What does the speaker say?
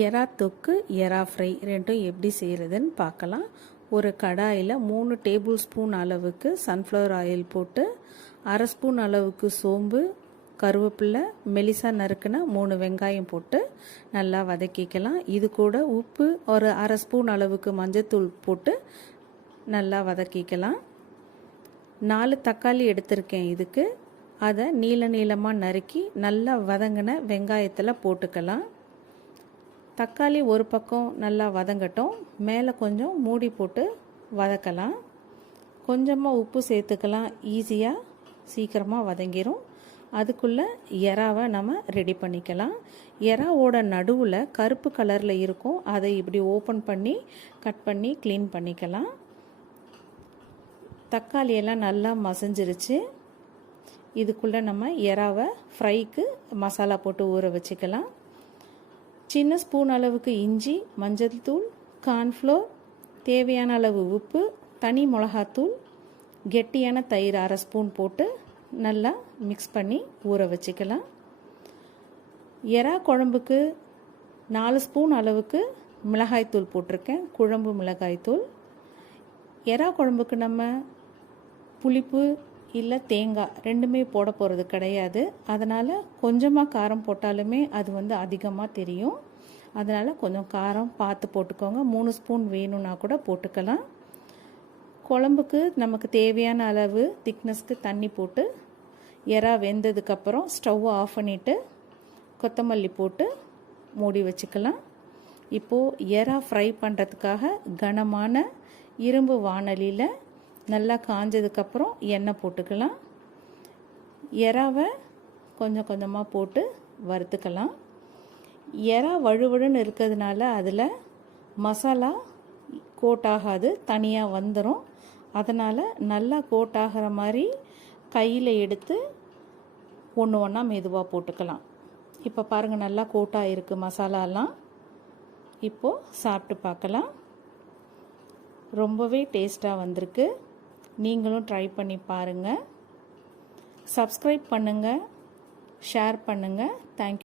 எறா தொக்கு எறா ஃப்ரை ரெண்டும் எப்படி செய்கிறதுன்னு பார்க்கலாம். ஒரு கடாயில் 3 டேபிள் ஸ்பூன் அளவுக்கு சன்ஃப்ளவர் ஆயில் போட்டு, அரை ஸ்பூன் அளவுக்கு சோம்பு, கருவேப்பிலை, மெலிசா நறுக்குன 3 வெங்காயம் போட்டு நல்லா வதக்கிக்கலாம். இது கூட உப்பு ஒரு அரை ஸ்பூன் அளவுக்கு மஞ்சத்தூள் போட்டு நல்லா வதக்கிக்கலாம். 4 தக்காளி எடுத்திருக்கேன். இதுக்கு அதை நீளமாக நறுக்கி நல்லா வதங்கின வெங்காயத்தில் போட்டுக்கலாம். தக்காளி ஒரு பக்கம் நல்லா வதங்கட்டும். மேலே கொஞ்சம் மூடி போட்டு வதக்கலாம். கொஞ்சமாக உப்பு சேர்த்துக்கலாம். ஈஸியாக சீக்கிரமாக வதங்கிடும். அதுக்குள்ளே எறாவை நம்ம ரெடி பண்ணிக்கலாம். எறாவோட நடுவில் கருப்பு கலரில் இருக்கும். அதை இப்படி ஓப்பன் பண்ணி கட் பண்ணி க்ளீன் பண்ணிக்கலாம். தக்காளியெல்லாம் நல்லா மசிஞ்சிருச்சு. இதுக்குள்ளே நம்ம எறாவை ஃப்ரைக்கு மசாலா போட்டு ஊற வச்சுக்கலாம். சின்ன ஸ்பூன் அளவுக்கு இஞ்சி, மஞ்சள் தூள், கார்ன்ஃப்ளோர், தேவையான அளவு உப்பு, தனி மிளகாத்தூள், கெட்டியான தயிர் அரை ஸ்பூன் போட்டு நல்லா மிக்ஸ் பண்ணி ஊற வச்சுக்கலாம். எறா குழம்புக்கு 4 ஸ்பூன் அளவுக்கு மிளகாய்த்தூள் போட்டிருக்கேன், குழம்பு மிளகாய்த்தூள். எறா குழம்புக்கு நம்ம புளிப்பு இல்லை தேங்காய் ரெண்டுமே போட போகிறது கிடையாது. அதனால் கொஞ்சமாக காரம் போட்டாலுமே அது அதிகமாக தெரியும். அதனால் கொஞ்சம் காரம் பார்த்து போட்டுக்கோங்க. 3 ஸ்பூன் வேணும்னா கூட போட்டுக்கலாம். குழம்புக்கு நமக்கு தேவையான அளவு திக்னஸ்க்கு தண்ணி போட்டு எறா வெந்ததுக்கப்புறம் ஸ்டவ் ஆஃப் பண்ணிவிட்டு கொத்தமல்லி போட்டு மூடி வச்சுக்கலாம். இப்போது எறா ஃப்ரை பண்ணுறதுக்காக கனமான இரும்பு வாணலியில் நல்லா காஞ்சதுக்கப்புறம் எண்ணெய் போட்டுக்கலாம். எறாவை கொஞ்சம் கொஞ்சமாக போட்டு வறுத்துக்கலாம். எறா வழுவழுன்னு இருக்கிறதுனால அதில் மசாலா கோட் ஆகாது, தனியாக வந்துடும். அதனால் நல்லா கோட் ஆகிற மாதிரி கையில் எடுத்து ஒன்று ஒன்றா மெதுவாக போட்டுக்கலாம். இப்போ பாருங்கள், நல்லா கோட்டாக இருக்குது மசாலாலாம். இப்போது சாப்பிட்டு பார்க்கலாம். ரொம்பவே டேஸ்ட்டாக வந்திருக்கு. நீங்களும் ட்ரை பண்ணி பாருங்கள். சப்ஸ்கிரைப் பண்ணுங்கள், ஷேர் பண்ணுங்கள். தேங்க்யூ.